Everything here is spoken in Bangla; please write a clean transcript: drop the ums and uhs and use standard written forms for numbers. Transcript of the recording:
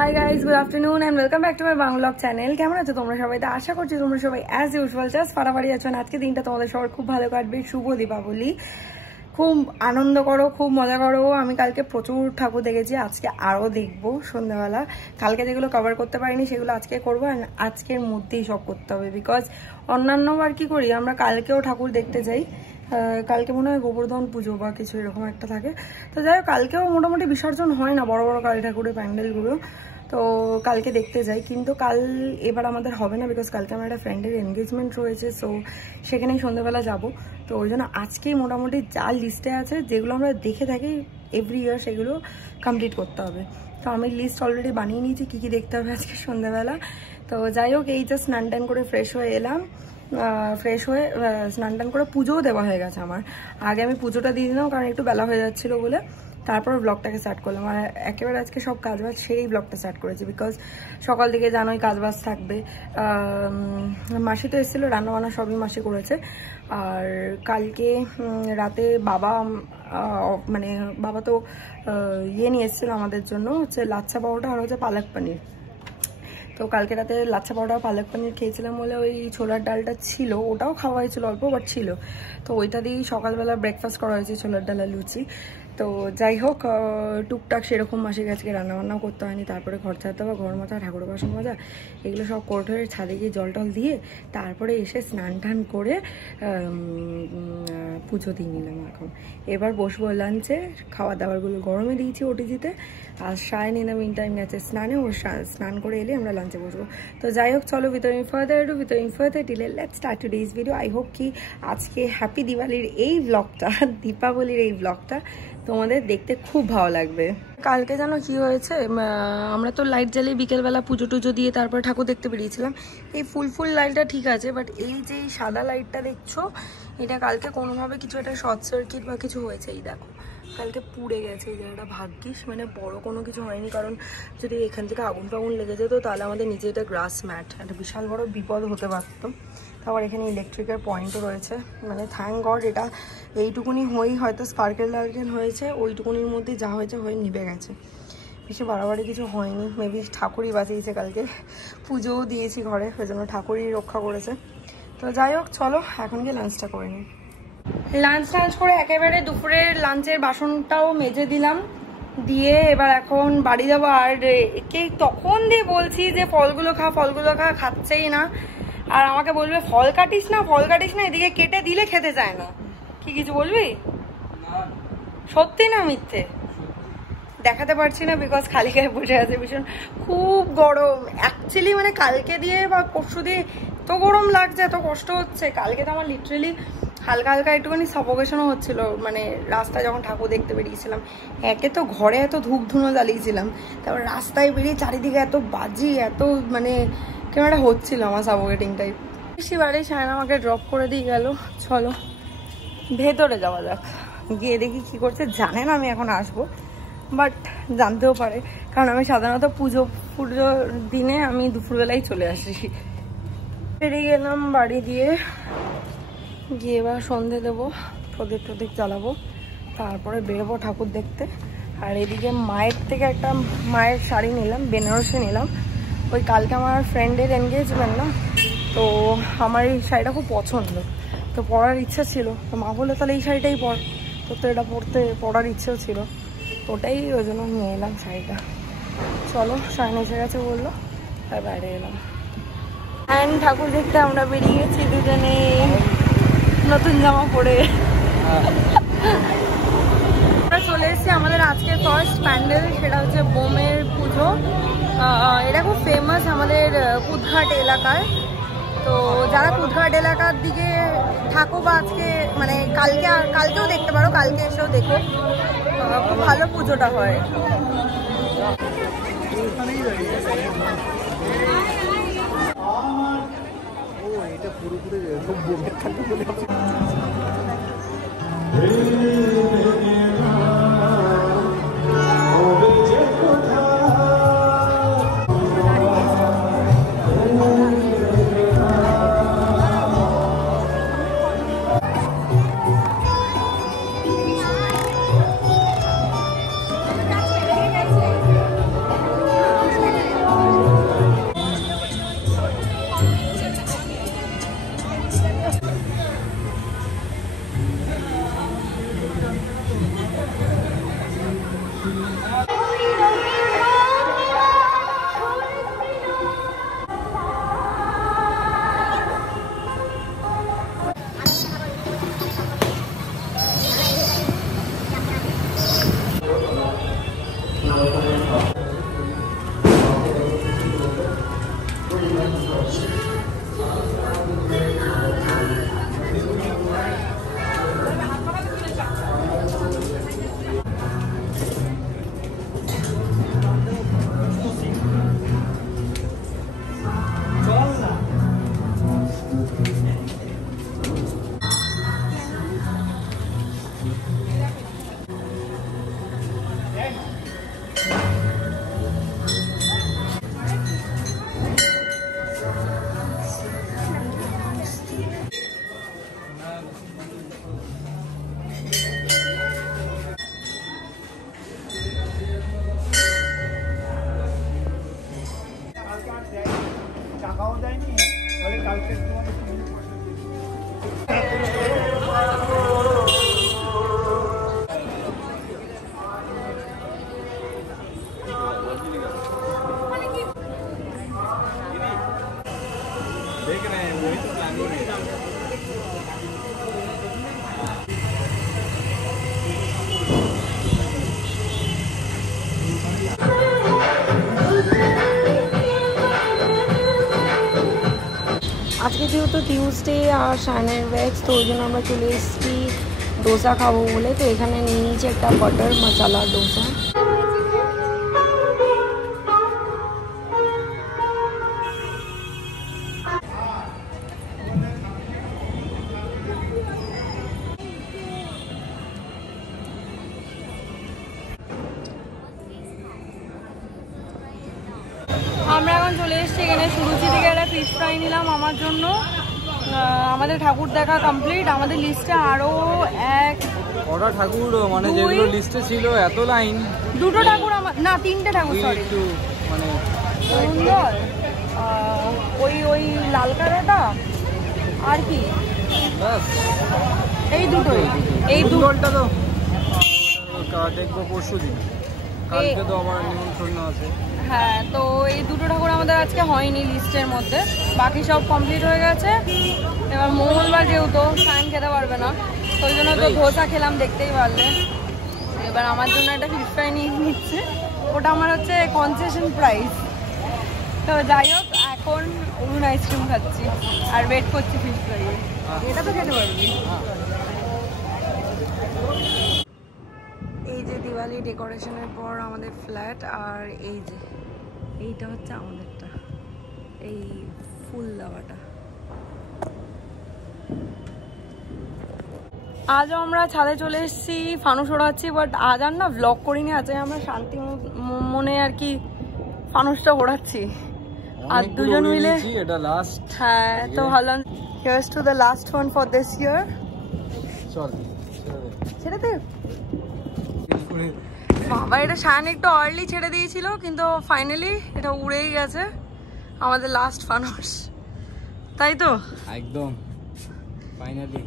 Hi guys, good afternoon and welcome back to my Bangla channel. কেমন আছো তোমরা সবাই? তো আশা করছি তোমরা সবাই অ্যাজ ইউজুয়াল জাস্ট ফাটাফাটি আছো। আজকে দিনটা তোমাদের সবার খুব ভালো কাটবে। শুভ দীপাবলি, খুব আনন্দ করো, খুব মজা করো। আমি কালকে প্রচুর ঠাকুর দেখেছি, আজকে আরও দেখবো সন্ধ্যাবেলা। কালকে যেগুলো কভার করতে পারিনি সেগুলো আজকে করবো, অ্যান্ড আজকের মধ্যেই সব করতে হবে। বিকজ অন্যান্যবার কি করি, আমরা কালকেও ঠাকুর দেখতে যাই। কালকে মনে হয় গোবর্ধন পুজো বা কিছু এরকম একটা থাকে। তো যাই হোক, কালকেও মোটামুটি বিসর্জন হয় না বড় বড় কালী ঠাকুরের প্যান্ডেলগুলো, তো কালকে দেখতে যাই। কিন্তু এবার আমাদের হবে না, বিকজ কালকে আমার একটা ফ্রেন্ডের এনগেজমেন্ট রয়েছে, সো সেখানেই সন্ধ্যাবেলা যাব। তো ওই জন্য আজকেই মোটামুটি যা লিস্টে আছে, যেগুলো আমরা দেখে থাকি এভরি ইয়ার, সেগুলো কমপ্লিট করতে হবে। তো আমি লিস্ট অলরেডি বানিয়ে নিয়েছি কী কী দেখতে হবে আজকে সন্ধ্যাবেলা। তো যাই হোক, এই জাস্ট স্নান টান করে ফ্রেশ হয়ে এলাম। ফ্রেশ হয়ে স্নান টান করে পুজোও দেওয়া হয়ে গেছে আমার। আগে আমি পুজোটা দিয়ে দিলাম, কারণ একটু বেলা হয়ে যাচ্ছিলো বলে। তারপর ব্লগটাকে স্টার্ট করলাম, আর একেবারে আজকে সব কাজবাজ সেই ব্লগটা স্টার্ট করেছি, বিকজ সকাল থেকে জানোই কাজবাজ থাকবে। মাসি তো এসেছিলো, রান্নাবান্না সবই মাসি করেছে। আর কালকে রাতে বাবা তো নিয়ে এসেছিলো আমাদের জন্য, হচ্ছে লাচ্ছা পাউডার আর হচ্ছে পালক পনির। তো কালকে রাতে লাচ্ছা পাউডার পালক পনির খেয়েছিলাম বলে ওই ছোলার ডালটা ছিল, ওটাও খাওয়া হয়েছিল অল্প, বাট ছিল। তো ওইটা দিয়েই সকালবেলা ব্রেকফাস্ট করা হয়েছে, ছোলার ডাল আর লুচি। তো যাই হোক, টুকটাক সেরকম মাসির কাছকে রান্নাবান্নাও করতে হয়নি। তারপরে ঘর ছাড়তে হবে, ঘর মাজা, ঠাকুর বাসন মাজা, এগুলো সব করতে হয়ে ছাদে গিয়ে জল টল দিয়ে তারপরে এসে স্নান টান করে পুজো দিয়ে নিলাম। এখন এবার বসবো লাঞ্চে। খাওয়া দাওয়ারগুলো গরমে দিয়েছি ওটিজিতে। আর Sayan in the mean time গেছে স্নানে, ও স্নান করে এলে আমরা লাঞ্চে বসবো। তো যাই হোক, চলো without further delay let's start today's video. I hope কি আজকে হ্যাপি দিওয়ালির এই ব্লগটা, দীপাবলির এই ব্লগটা তোমাদের দেখতে খুব ভালো লাগবে। কালকে জানো কি হয়েছে, আমরা তো লাইট জ্বালিয়ে বিকেলবেলা পুজো টুজো দিয়ে তারপরে ঠাকুর দেখতে বেরিয়েছিলাম। এই ফুল লাইটটা ঠিক আছে, বাট এই যে সাদা লাইটটা দেখছো, এটা কালকে কোনোভাবে কিছু একটা শর্ট সার্কিট বা কিছু হয়েছে। এই দেখো, কালকে পুড়ে গেছে এই জায়গাটা। ভাগ্যিস মানে বড় কোনো কিছু হয়নি, কারণ যদি এখান থেকে আগুন ফাগুন লেগে যেত তাহলে আমাদের নিচে এটা গ্রাস ম্যাট, একটা বিশাল বড় বিপদ হতে পারত। তারপর এখানে ইলেকট্রিকের পয়েন্টও রয়েছে, মানে থ্যাংক গড এটা এইটুকুনি হয়েই হয়তো স্পার্কেল হয়েছে, ওইটুকুনির মধ্যে যা হয়েছে হয়ে নিভে গেছে। বেশি বাড়াবাড়ি কিছু হয়নি, মেবি ঠাকুরই বাঁচিয়েছে। কালকে পুজোও দিয়েছি ঘরে, ওই জন্য ঠাকুরই রক্ষা করেছে। তো যাই হোক, চলো এখন গিয়ে লাঞ্চটা করে নিই। লাঞ্চ করে একেবারে দুপুরের লাঞ্চের বাসনটাও মেজে দিলাম, দিয়ে এবার এখন বাড়ি যাবো। আর একে তখন দিয়ে বলছি যে ফলগুলো খা, খাচ্ছেই না। আর আমাকে বলবে ফল কাটিস না, এদিকে কেটে দিলে খেতে চায় না। কি কিছু বলবি? সত্যি না মিথ্যে? দেখাতে পারছি না, বিকজ খালি গায়ে বসে আছে। ভীষণ খুব গরম অ্যাকচুয়ালি, মানে কালকে দিয়ে বা পরশু দিয়ে এত গরম লাগছে, এত কষ্ট হচ্ছে। কালকে তো আমার লিটারেলি হালকা একটুখানি সাফোকেশনও হচ্ছিল, মানে রাস্তায় যখন ঠাকুর দেখতে বেরিয়েছিলাম। একে তো ঘরে এত ধূপ ধুনো জ্বালিয়েছিলাম, তারপর রাস্তায় বেরিয়ে চারিদিকে এত বাজি, এত মানে কেমন একটা হচ্ছিল আমার সাফোকেটিং টাইপ। বেশিবারেই সায়ন আমাকে ড্রপ করে দিয়ে গেল। চলো ভেতরে যাওয়া যাক, গিয়ে দেখি কি করছে। জানে না আমি এখন আসবো, বাট জানতেও পারে, কারণ আমি সাধারণত পুজোর দিনে আমি দুপুরবেলায় চলে আসি। বেরিয়ে গেলাম বাড়ি গিয়ে এবার সন্ধে দেবো, প্রদীপ জ্বালাবো, তারপরে বেরোবো ঠাকুর দেখতে। আর এদিকে মায়ের থেকে একটা মায়ের শাড়ি নিলাম, বেনারসি নিলাম। ওই কালকে আমার ফ্রেন্ডের এনগেজমেন্ট না, তো আমার এই শাড়িটা খুব পছন্দ, তো পরার ইচ্ছা ছিল। তো মা বললো তাহলে এই শাড়িটাই পর, তো এটা পরার ইচ্ছেও ছিল, ওটাই ওই জন্য নিয়ে এলাম শাড়িটা। চলো, শাড়ি এসে গেছে বললো, তাই বাইরে এলাম। অ্যান্ড ঠাকুর দেখতে আমরা বেরিয়ে গেছি দুজনে নতুন জামা পরে। আমরা চলে এসেছি আমাদের আজকে ফার্স্ট প্যান্ডেল, সেটা হচ্ছে বোমের পুজো। এটা খুব ফেমাস আমাদের কুদঘাট এলাকায়। তো যারা কুদঘাট এলাকার দিকে থাকো বা আজকে মানে কালকেও দেখতে পারো, কালকে এসেও দেখো, খুব ভালো পুজোটা হয়। এটা পুরোপুরি देख रहे हैं वही तो प्लानिंग है। আজকে যেহেতু টিউসডে আর শাইনের ব্যাগস, তো ওই জন্য আমরা চলে এসেছি ডোসা খাবো বলে। তো এখানে নিয়ে নিয়েছি একটা বাটার মশলা ডোসা। আমরা এখন চলে এসেছি এখানে সুরুচি থেকে একটা ফিশ ফ্রাই নিলাম আমার জন্য। আমাদের ঠাকুর দেখা কমপ্লিট। আমাদের লিস্টে আরো কটা ঠাকুর মানে যেগুলো লিস্টে ছিল এত লাইন, দুটো ঠাকুর না তিনটে ঠাকুর সরি একটু মানে সুন্দর। ওই লাল কালারটা আর কি বাস এই দুটোই। এই দুটোটা তো দেখবো পরশু দিন, কালকে তো আমার নিমন্ত্রণ আছে। হ্যাঁ, তো এই দুটো ঠাকুর আমাদের আজকে হয়নি লিস্টের মধ্যে, বাকি সব কমপ্লিট হয়ে গেছে। এবার মঙ্গলবার যেহেতু সাইন খেতে পারবে না, তো ওই জন্য তো ধোসা খেলাম, দেখতেই পারলে। এবার আমার জন্য একটা ফিশ ফ্রাই নিয়ে নিচ্ছে, ওটা আমার হচ্ছে কনসেশন প্রাইস। তো যাই হোক, এখন অরুণ আইসক্রিম খাচ্ছি আর ওয়েট করছি ফিশ ফ্রাই। এটা তো খেতে পারবি। এই যে দিওয়ালি ডেকোরেশনের পর আমাদের ফ্ল্যাট, আর এই যে এইটা হচ্ছে আমাদেরটা, এই ফুল দেওয়াটা। আজও আমরা ছাদে চলে এসেছি, ফানুস ওড়াচ্ছি, বাট আজ আর না ভ্লগ করিনি। আজ আমরা শান্তি মনে আর কি ফানুসটা ওড়াচ্ছি আর দুজন মিলে। এটা লাস্ট। হ্যাঁ, তো ভালো। Here's to the last one for this ইয়ার। চল ছেড়ে দে বাবা। এটা শান একটু আর্লি ছেড়ে দিয়েছিল, কিন্তু ফাইনালি এটা উড়েই গেছে। আমাদের লাস্ট ফানুস, তাই তো? একদম ফাইনালি।